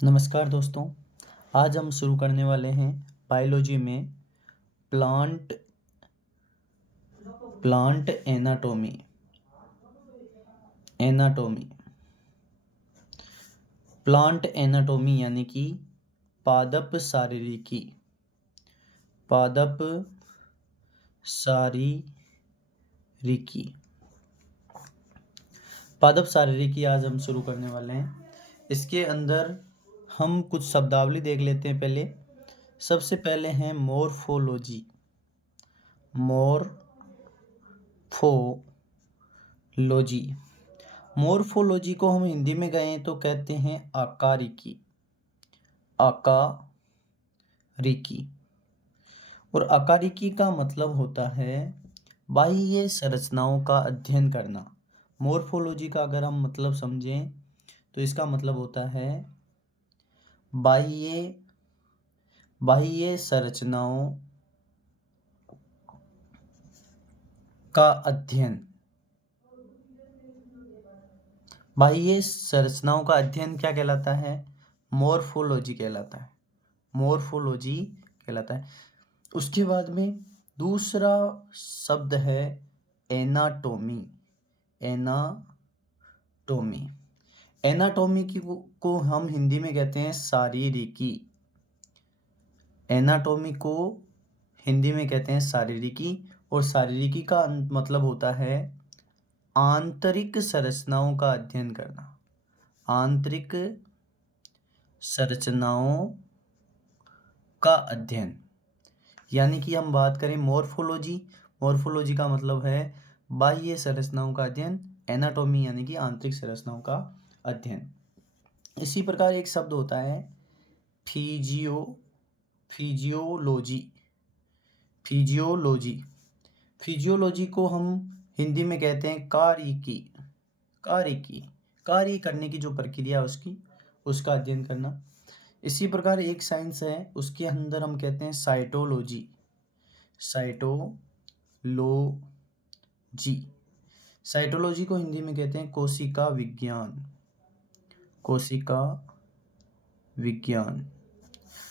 नमस्कार दोस्तों। आज हम शुरू करने वाले हैं बायोलॉजी में plant plant anatomy anatomy plant anatomy यानी कि पादप शारीरिकी पादप शारीरिकी पादप शारीरिकी आज हम शुरू करने वाले हैं। इसके अंदर हम कुछ शब्दावली देख लेते हैं। पहले सबसे पहले है मोर्फोलॉजी। मोर्फोलॉजी मोर्फोलॉजी को हम हिंदी में कहें तो कहते हैं आकारिकी। आकारिकी और आकारिकी का मतलब होता है बाह्य संरचनाओं का अध्ययन करना। मोर्फोलॉजी का अगर हम मतलब समझें तो इसका मतलब होता है बाह्य संरचनाओं का अध्ययन। बाह्य संरचनाओं का अध्ययन क्या कहलाता है? मोर्फोलॉजी कहलाता है। मोर्फोलॉजी कहलाता है। उसके बाद में दूसरा शब्द है एनाटॉमी। एनाटॉमी एनाटॉमी को हम हिंदी में कहते हैं शारीरिकी। एनाटॉमी को हिंदी में कहते हैं शारीरिकी और शारीरिकी का मतलब होता है आंतरिक संरचनाओं का अध्ययन करना। आंतरिक संरचनाओं का अध्ययन यानी कि हम बात करें मोर्फोलॉजी का मतलब है बाह्य संरचनाओं का अध्ययन। एनाटॉमी यानी कि आंतरिक संरचनाओं का अध्ययन। इसी प्रकार एक शब्द होता है फिजियोलॉजी। फिजियोलॉजी को हम हिंदी में कहते हैं कार्य करने की जो प्रक्रिया उसका अध्ययन करना। इसी प्रकार एक साइंस है, उसके अंदर हम कहते हैं साइटोलॉजी। साइटोलॉजी को हिंदी में कहते हैं कोशिका विज्ञान।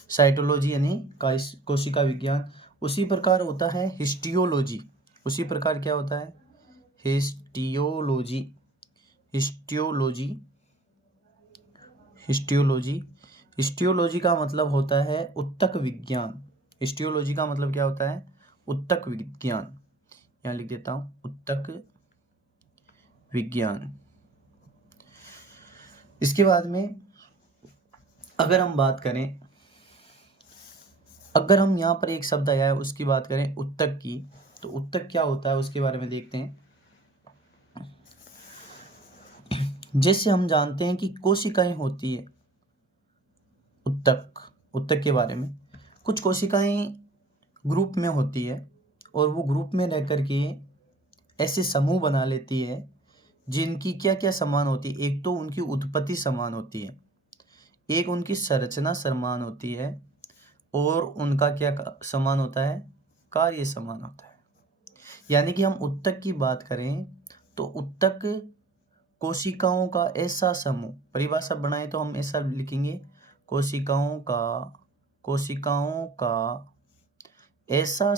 साइटोलॉजी यानी कोशिका विज्ञान। उसी प्रकार होता है हिस्टियोलॉजी। उसी प्रकार क्या होता है? हिस्टियोलॉजी का मतलब होता है ऊतक विज्ञान। हिस्टियोलॉजी का मतलब क्या होता है? ऊतक विज्ञान। यहाँ लिख देता हूँ, ऊतक विज्ञान। इसके बाद में अगर हम यहाँ पर एक शब्द आया है उसकी बात करें ऊतक की, तो ऊतक क्या होता है उसके बारे में देखते हैं। जैसे हम जानते हैं कि कोशिकाएं होती है, ऊतक के बारे में कुछ कोशिकाएं ग्रुप में होती है और वो ग्रुप में रह करके ऐसे समूह बना लेती है जिनकी क्या क्या समान होती है। एक तो उनकी उत्पत्ति समान होती है, एक उनकी संरचना समान होती है और उनका क्या समान होता है? कार्य समान होता है। यानी कि हम ऊतक की बात करें तो ऊतक कोशिकाओं का ऐसा समूह, परिभाषा बनाए तो हम ऐसा लिखेंगे, कोशिकाओं का ऐसा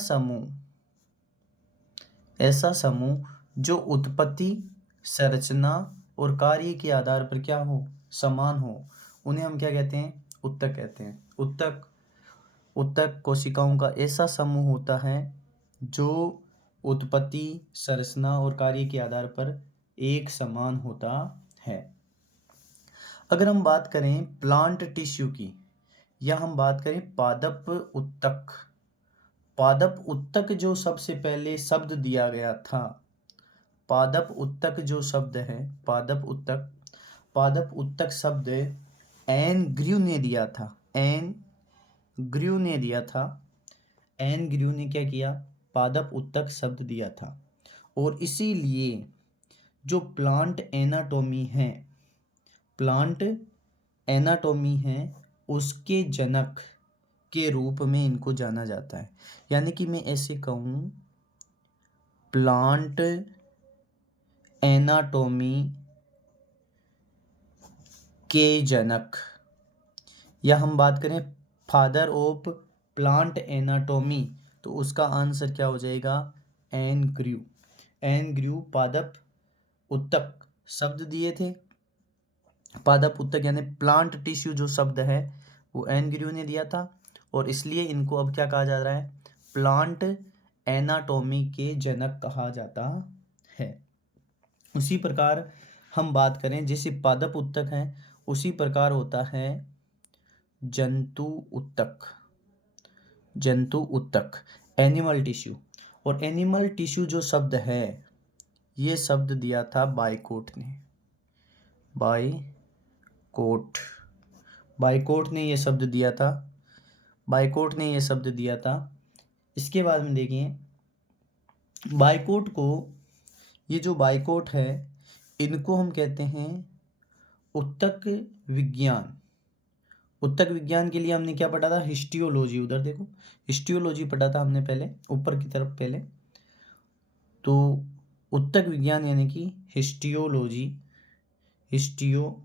समूह जो उत्पत्ति, संरचना और कार्य के आधार पर क्या हो? समान हो। उन्हें हम क्या कहते हैं? ऊतक कहते हैं। ऊतक कोशिकाओं का ऐसा समूह होता है जो उत्पत्ति, संरचना और कार्य के आधार पर एक समान होता है। अगर हम बात करें प्लांट टिश्यू की या हम बात करें पादप ऊतक जो सबसे पहले शब्द दिया गया था, पादप ऊतक जो शब्द है, पादप ऊतक शब्द एन ग्र्यू ने दिया था। एन ग्र्यू ने क्या किया? पादप ऊतक शब्द दिया था। और इसीलिए जो प्लांट एनाटॉमी है उसके जनक के रूप में इनको जाना जाता है। यानी कि मैं ऐसे कहूँ, प्लांट एनाटॉमी के जनक या हम बात करें फादर ऑफ प्लांट एनाटॉमी, तो उसका आंसर क्या हो जाएगा? एनग्र्यू। एनग्र्यू पादप उत्तक शब्द दिए थे। पादप उत्तक यानी प्लांट टिश्यू जो शब्द है वो एनग्र्यू ने दिया था, और इसलिए इनको अब क्या कहा जा रहा है? प्लांट एनाटॉमी के जनक कहा जाता है। उसी प्रकार हम बात करें जैसे पादप उत्तक है, उसी प्रकार होता है जंतु उत्तक। जंतु उत्तक एनिमल टिश्यू, और एनिमल टिश्यू जो शब्द है ये शब्द दिया था बाइकोट ने। बाइकोट, बाइकोट ने ये शब्द दिया था। बाइकोट ने ये शब्द दिया था। इसके बाद में देखिए बाइकोट को, ये जो बाइकोट है इनको हम कहते हैं उत्तक विज्ञान। उत्तक विज्ञान के लिए हमने क्या पढ़ा था? हिस्टियोलॉजी। उधर देखो हिस्टियोलॉजी पढ़ा था हमने पहले, ऊपर की तरफ पहले। तो उत्तक विज्ञान यानी कि हिस्टियोलॉजी, हिस्टियोलॉजी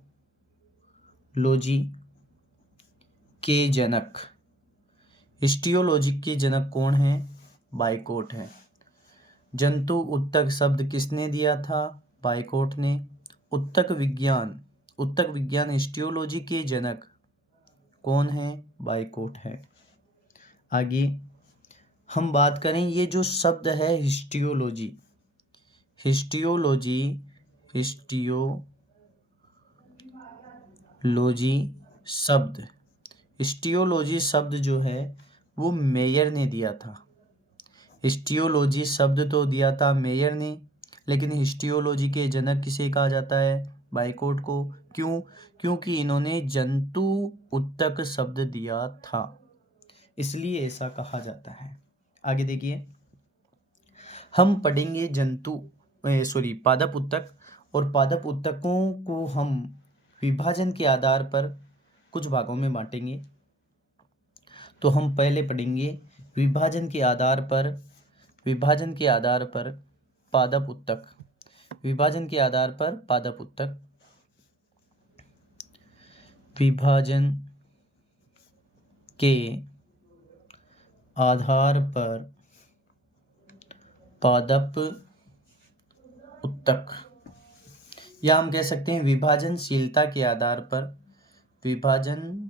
के जनक, हिस्टियोलॉजी के जनक कौन है? बाइकोट है। जंतु उत्तक शब्द किसने दिया था? बाइकोट ने। उत्तक विज्ञान, उत्तक विज्ञान हिस्टियोलॉजी के जनक कौन है? बाइकोट है। आगे हम बात करें ये जो शब्द है हिस्टियोलॉजी, हिस्टियोलॉजी, हिस्टियोलॉजी शब्द, हिस्टियोलॉजी शब्द जो है वो मेयर ने दिया था। हिस्टियोलॉजी शब्द तो दिया था मेयर ने, लेकिन हिस्टियोलॉजी के जनक किसे कहा जाता है? बाइकोट को। क्यों? क्योंकि इन्होंने जंतु उत्तक शब्द दिया था, इसलिए ऐसा कहा जाता है। आगे देखिए हम पढ़ेंगे पादप उत्तक, और पादप उत्तकों को हम विभाजन के आधार पर कुछ भागों में बांटेंगे। तो हम पहले पढ़ेंगे विभाजन के आधार पर, विभाजन के आधार पर पादप उत्तक, विभाजन के आधार पर पादप उत्तक, विभाजन के आधार पर पादप उत्तक, या हम कह सकते हैं विभाजनशीलता के आधार पर, विभाजनशीलता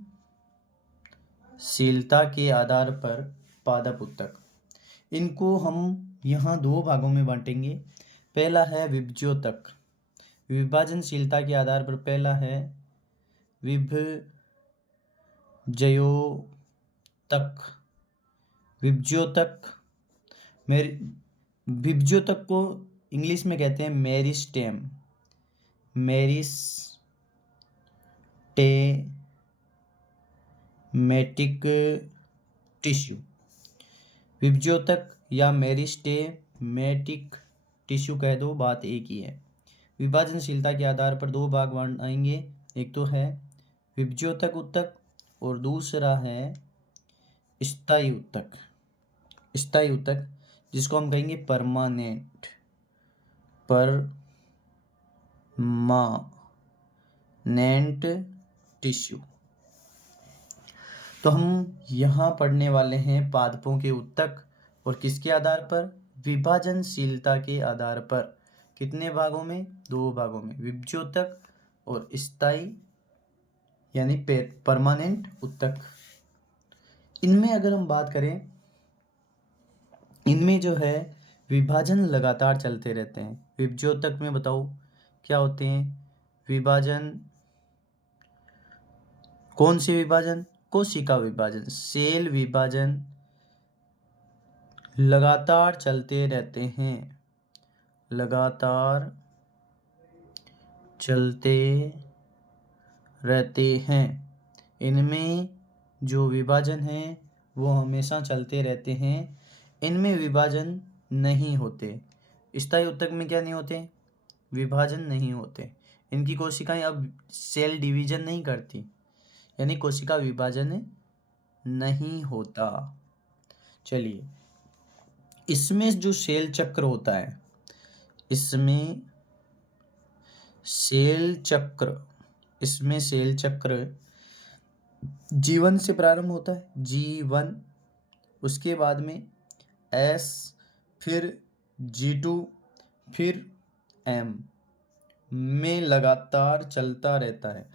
के आधार पर पादप उत्तक। इनको हम यहाँ दो भागों में बांटेंगे। पहला है विभज्योतक, विभाजनशीलता के आधार पर पहला है विभज्योतक। विभज्योतक, विभज्योतक को इंग्लिश में कहते हैं मेरिस्टेम, मेरिस्टेमेटिक टिश्यू। विभज्योतक या मेरिस्टेमेटिक टिश्यू कह दो, बात एक ही है। विभाजनशीलता के आधार पर दो भाग बनाएंगे, एक तो है विभज्योतक उत्तक और दूसरा है स्थायी उत्तक। स्थायी उत्तक जिसको हम कहेंगे परमानेंट टिश्यू। तो हम यहाँ पढ़ने वाले हैं पादपों के उत्तक, और किसके आधार पर? विभाजनशीलता के आधार पर। कितने भागों में? दो भागों में, विभज्योतक और स्थायी यानी परमानेंट उत्तक। इनमें अगर हम बात करें, इनमें जो है विभाजन लगातार चलते रहते हैं। विभज्योतक में बताओ क्या होते हैं? विभाजन, कौन से विभाजन? कोशिका विभाजन, सेल विभाजन लगातार चलते रहते हैं, लगातार चलते रहते हैं। इनमें जो विभाजन है वो हमेशा चलते रहते हैं, इनमें विभाजन नहीं होते। स्थायी उत्तक में क्या नहीं होते? विभाजन नहीं होते। इनकी कोशिकाएं अब सेल डिवीजन नहीं करती, यानी कोशिका विभाजन नहीं होता। चलिए इसमें जो सेल चक्र होता है, इसमें सेल चक्र G1 से प्रारंभ होता है, G1, उसके बाद में S, फिर G2, फिर M में लगातार चलता रहता है।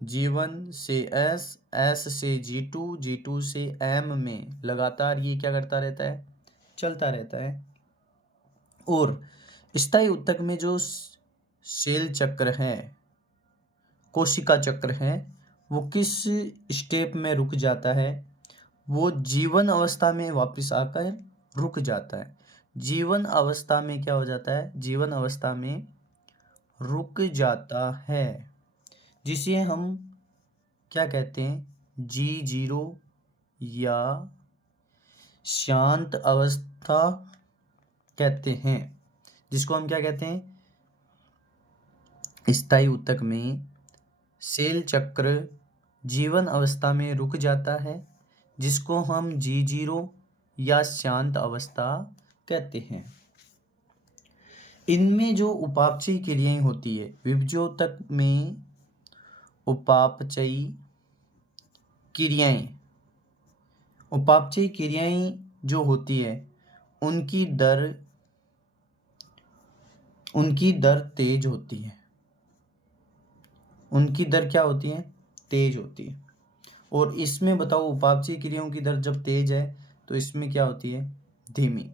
G1 से S, S से G2, G2 से M में लगातार ये क्या करता रहता है, चलता रहता है। और स्थायी ऊतक में जो सेल चक्र है, कोशिका चक्र है, वो किस स्टेप में रुक जाता है, वो जीवन अवस्था में वापस आकर रुक जाता है। जीवन अवस्था में क्या हो जाता है, जीवन अवस्था में रुक जाता है, जिसे हम क्या कहते हैं, G0 या शांत अवस्था कहते हैं, जिसको हम क्या कहते हैं, स्थायी ऊतक में सेल चक्र जीवन अवस्था में रुक जाता है, जिसको हम G0 या शांत अवस्था कहते हैं। इनमें जो उपापचयी क्रियाएं होती है, विभज्योतक में उपापचयी क्रियाएं, उपापचयी क्रियाएं जो होती है उनकी दर तेज होती है। उनकी दर क्या होती है, तेज होती है। और इसमें बताओ, उपापचयी क्रियाओं की दर जब तेज है तो इसमें क्या होती है, धीमी।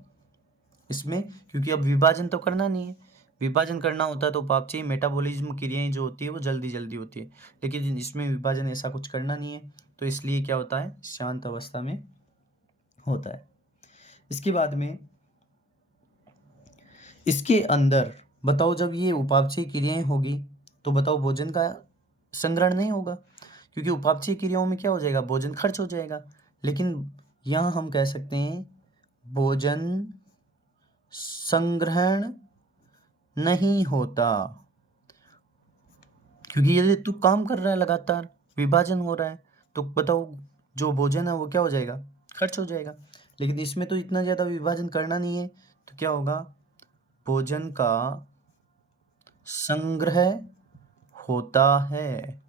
इसमें क्योंकि अब विभाजन तो करना नहीं है, विभाजन करना होता है तो उपापचयी मेटाबॉलिज्म क्रियाएं जो होती है वो जल्दी जल्दी होती है, लेकिन इसमें विभाजन ऐसा कुछ करना नहीं है, तो इसलिए क्या होता है, शांत अवस्था में होता है। इसके बाद में इसके अंदर बताओ, जब ये उपापचयी क्रियाएं होगी तो बताओ भोजन का संग्रहण नहीं होगा, क्योंकि उपापचयी क्रियाओं में क्या हो जाएगा, भोजन खर्च हो जाएगा। लेकिन यहाँ हम कह सकते हैं भोजन संग्रहण नहीं होता, क्योंकि यदि तू काम कर रहा है, लगातार विभाजन हो रहा है, तो बताओ जो भोजन है वो क्या हो जाएगा, खर्च हो जाएगा। लेकिन इसमें तो इतना ज़्यादा विभाजन करना नहीं है, तो क्या होगा, भोजन का संग्रह होता है।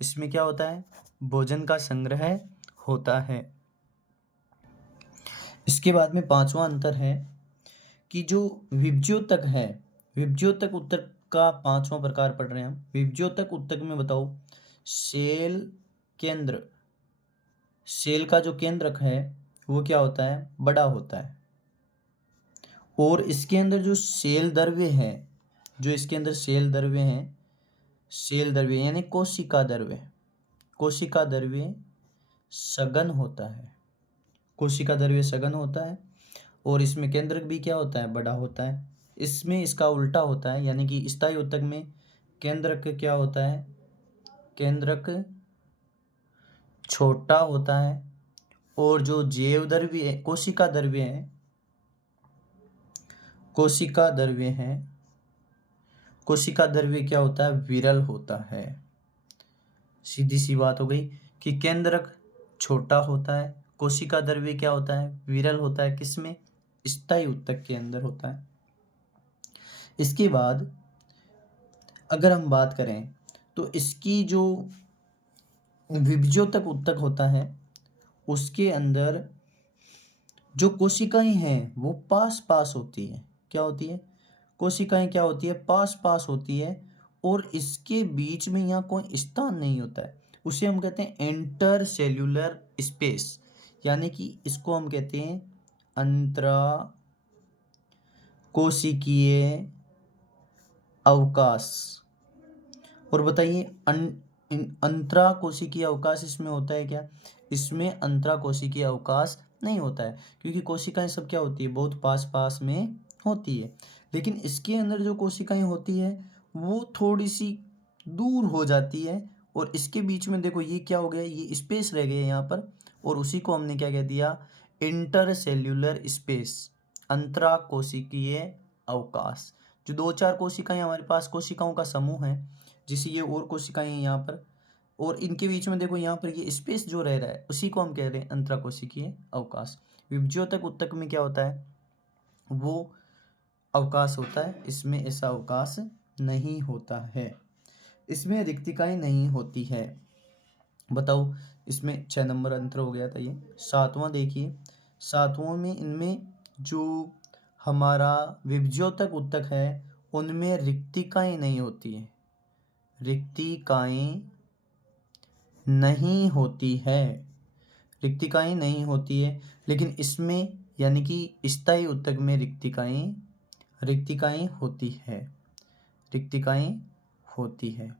इसमें क्या होता है, भोजन का संग्रह होता है। इसके बाद में पांचवा अंतर है कि जो विभज्योतक है, विभज्योतक ऊतक का पांचवा प्रकार पढ़ रहे हैं हम। विभज्योतक ऊतक में बताओ, सेल केंद्र, सेल का जो केंद्रक है वो क्या होता है, बड़ा होता है। और इसके अंदर जो सेल द्रव्य है, जो इसके अंदर सेल द्रव्य है, सेल द्रव्य यानी कोशिका द्रव्य, कोशिका द्रव्य सघन होता है, कोशिका द्रव्य सघन होता है। और इसमें केंद्रक भी क्या होता है, बड़ा होता है। इसमें इसका उल्टा होता है, यानी कि स्थायी ऊतक में केंद्रक क्या होता है, केंद्रक छोटा होता है। और जो जैव द्रव्य है, कोशिका द्रव्य है, कोशिका द्रव्य है, कोशिका द्रव्य क्या होता है, विरल होता है। सीधी सी बात हो गई कि केंद्रक छोटा होता है, कोशिका द्रव्य क्या होता है, विरल होता है। किसमें, स्थायी ऊतक के अंदर होता है। इसके बाद अगर हम बात करें तो इसकी जो विभज्योतक ऊतक होता है उसके अंदर जो कोशिकाएं हैं वो पास पास होती है। क्या होती है, कोशिकाएं क्या होती है, पास पास होती है। और इसके बीच में यहाँ कोई स्थान नहीं होता है, उसे हम कहते हैं इंटर सेल्यूलर स्पेस, यानी कि इसको हम कहते हैं अंतरा कोशिकीय अवकाश। और बताइए अंतरा कोशिकीय अवकाश इसमें होता है क्या, इसमें अंतरा कोशिकीय अवकाश नहीं होता है, क्योंकि कोशिकाएं सब क्या होती है, बहुत पास पास में होती है। लेकिन इसके अंदर जो कोशिकाएं होती है वो थोड़ी सी दूर हो जाती है। और इसके बीच में देखो ये क्या हो गया, ये स्पेस रह गया यहाँ पर, और उसी को हमने क्या कह दिया, इंटर सेल्यूलर स्पेस, अंतरा कोशिकीय अवकाश। जो दो चार कोशिकाएं हमारे पास कोशिकाओं का समूह है, जिसे ये और कोशिकाएं हैं यहाँ पर, और इनके बीच में देखो यहाँ पर ये स्पेस जो रह रहा है उसी को हम कह रहे हैं अंतराकोशिकीय अवकाश। विभज्योतक ऊतक में क्या होता है, वो अवकाश होता है, इसमें ऐसा अवकाश नहीं होता है, इसमें रिक्तिकाएं नहीं होती है। बताओ, इसमें 6 नंबर अंतर हो गया था ये। 7वां देखिए, 7वां में इनमें जो हमारा विभज्योतक उत्तक है, उनमें रिक्तिकाएँ नहीं होती हैं। रिक्तिकाएँ नहीं होती है। रिक्तिकाएँ नहीं होती है, लेकिन इसमें यानी कि स्थायी उत्तक में रिक्तिकाएँ होती है। रिक्तिकाएँ होती है।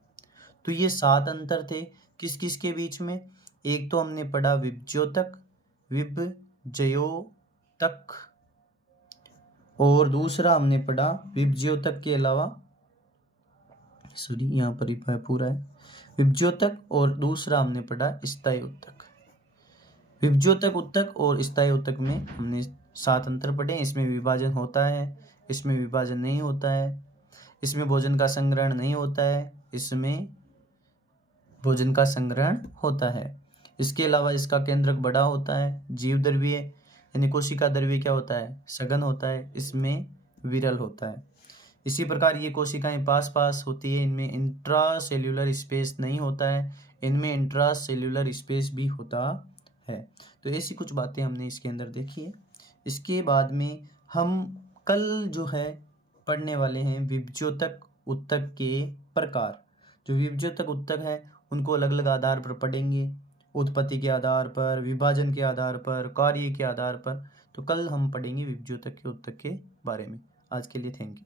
तो ये 7 अंतर थे किस-किस के बीच में? एक तो हमने पढ़ा विभज्योतक, विभज्योतक, और दूसरा हमने पढ़ा विभज्योतक के अलावा, सॉरी यहाँ पर ही पूरा है, विभज्योतक, और दूसरा हमने पढ़ा स्थायी उत्तक। विभज्योतक उत्तक और स्थायी उत्तक में हमने 7 अंतर पढ़े। इसमें विभाजन होता है, इसमें विभाजन नहीं होता है, इसमें भोजन का संग्रहण नहीं होता है, इसमें भोजन का संग्रहण होता है। इसके अलावा इसका केंद्रक बड़ा होता है। जीव द्रव्य यानी कोशिका द्रव्य क्या होता है? सघन होता है, इसमें विरल होता है। इसी प्रकार ये कोशिकाएं पास पास होती है, इनमें इंट्रासेल्यूलर स्पेस नहीं होता है, इनमें इंट्रासेल्यूलर स्पेस भी होता है। तो ऐसी कुछ बातें हमने इसके अंदर देखी है। इसके बाद में हम कल जो है पढ़ने वाले हैं विभज्योतक उत्तक के प्रकार। जो विभज्योतक उत्तक है उनको अलग अलग आधार पर पढ़ेंगे, उत्पत्ति के आधार पर, विभाजन के आधार पर, कार्य के आधार पर। तो कल हम पढ़ेंगे विभज्योतक के उत्तक के बारे में। आज के लिए थैंक यू।